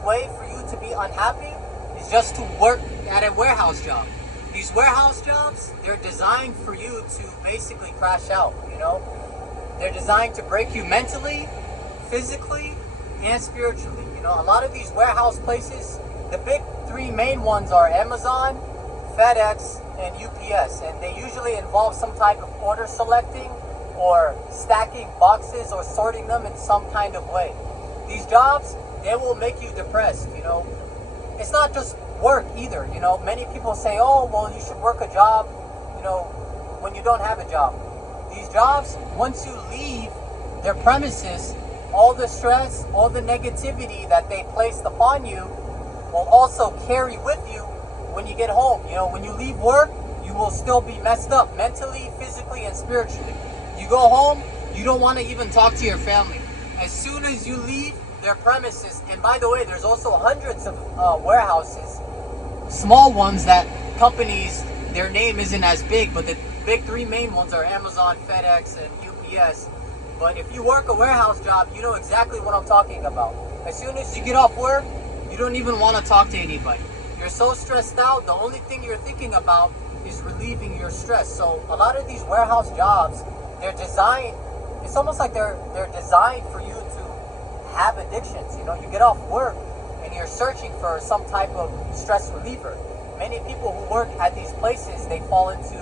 easiest way for you to be unhappy is just to work at a warehouse job. These warehouse jobs, they're designed for you to basically crash out, you know? They're designed to break you mentally, physically, and spiritually. You know, a lot of these warehouse places, the big three main ones are Amazon, FedEx, and UPS. And they usually involve some type of order selecting or stacking boxes or sorting them in some kind of way. These jobs, they will make you depressed, you know? It's not just work either, you know? Many people say, oh, well, you should work a job, you know, when you don't have a job. These jobs, once you leave their premises, all the stress, all the negativity that they placed upon you will also carry with you when you get home. You know, when you leave work, you will still be messed up mentally, physically, and spiritually. You go home, you don't want to even talk to your family. As soon as you leave their premises, and by the way, there's also hundreds of warehouses, small ones that companies, their name isn't as big, but the big three main ones are Amazon, FedEx, and UPS. But if you work a warehouse job, you know exactly what I'm talking about. As soon as you get off work, you don't even want to talk to anybody. You're so stressed out, the only thing you're thinking about is relieving your stress. So a lot of these warehouse jobs, they're designed, it's almost like they're designed for you to have addictions. You know, you get off work and you're searching for some type of stress reliever. Many people who work at these places, they fall into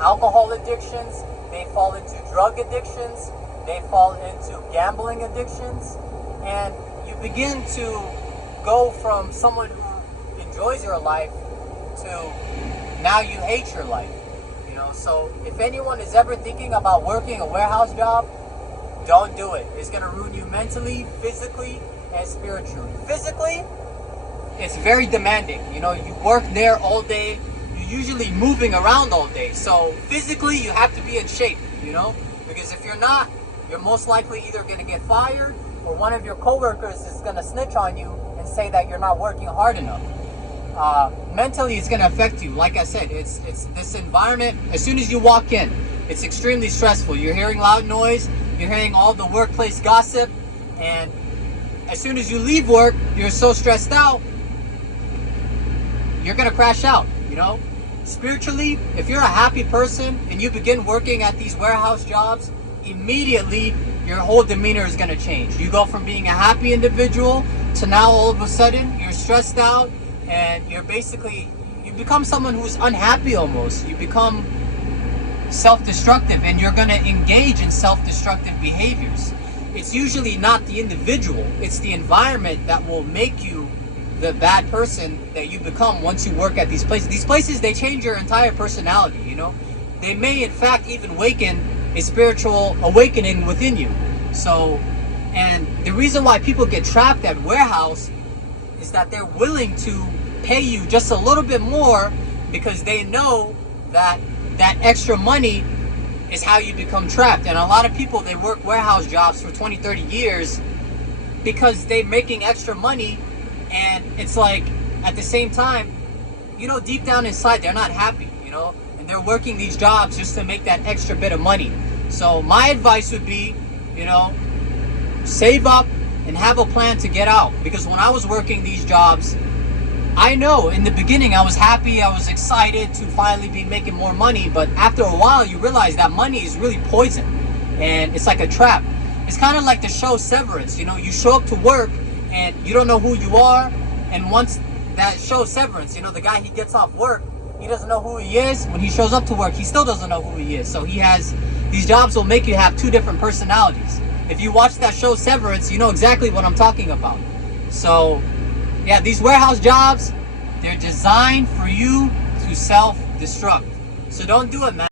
alcohol addictions, they fall into drug addictions, they fall into gambling addictions, and you begin to go from someone who enjoys your life to now you hate your life. You know, so if anyone is ever thinking about working a warehouse job, don't do it. It's going to ruin you mentally, physically, and spiritually. Physically, it's very demanding. You know, you work there all day. You're usually moving around all day. So physically, you have to be in shape, you know, because if you're not, you're most likely either going to get fired or one of your coworkers is going to snitch on you and say that you're not working hard enough. Mentally, it's going to affect you. Like I said, it's this environment. As soon as you walk in, it's extremely stressful. You're hearing loud noise. You're hearing all the workplace gossip. And as soon as you leave work, you're so stressed out, you're going to crash out, you know? Spiritually, if you're a happy person and you begin working at these warehouse jobs, immediately your whole demeanor is going to change. You go from being a happy individual to now all of a sudden you're stressed out and you become someone who's unhappy almost. You become self-destructive and you're going to engage in self-destructive behaviors. It's usually not the individual, it's the environment that will make you the bad person that you become once you work at these places. These places, they change your entire personality, you know? They may in fact even awaken a spiritual awakening within you. So, and the reason why people get trapped at warehouse is that they're willing to pay you just a little bit more because they know that that extra money is how you become trapped. And a lot of people, they work warehouse jobs for 20, 30 years because they're making extra money, and it's like at the same time, you know, deep down inside, they're not happy, you know, and they're working these jobs just to make that extra bit of money. So my advice would be, you know, save up and have a plan to get out. Because when I was working these jobs, I know in the beginning I was happy, I was excited to finally be making more money, but after a while you realize that money is really poison and it's like a trap. It's kind of like the show Severance. You know, you show up to work and you don't know who you are, and once that show Severance, you know, the guy, he gets off work, he doesn't know who he is. When he shows up to work, he still doesn't know who he is. So he has, these jobs will make you have two different personalities. If you watch that show Severance, you know exactly what I'm talking about. So yeah, these warehouse jobs, they're designed for you to self-destruct. So don't do it, man.